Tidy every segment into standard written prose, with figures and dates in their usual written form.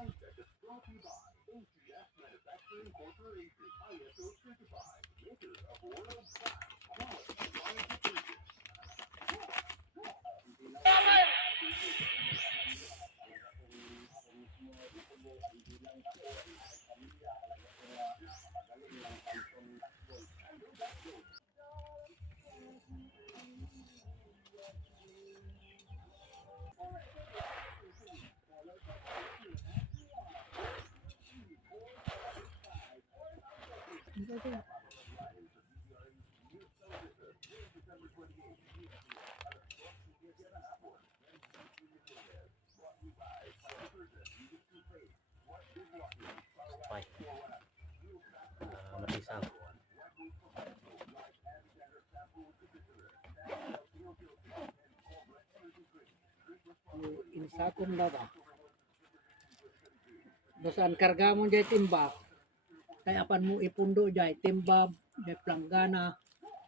Ay. Matisang. Insakong laba. Dosan karga mo jay timba. Kaya apan mo ipundo jay timba, jay planggana.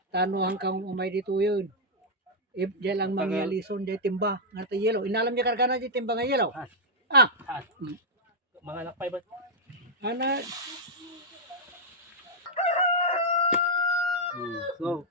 Tano hangkang umay dito yun. If jay lang mangyalison jay timba. Ngata yelo. Inalam niya karga na jay timba nga yelo. Ah. Mga lakpay ba? Ana. So.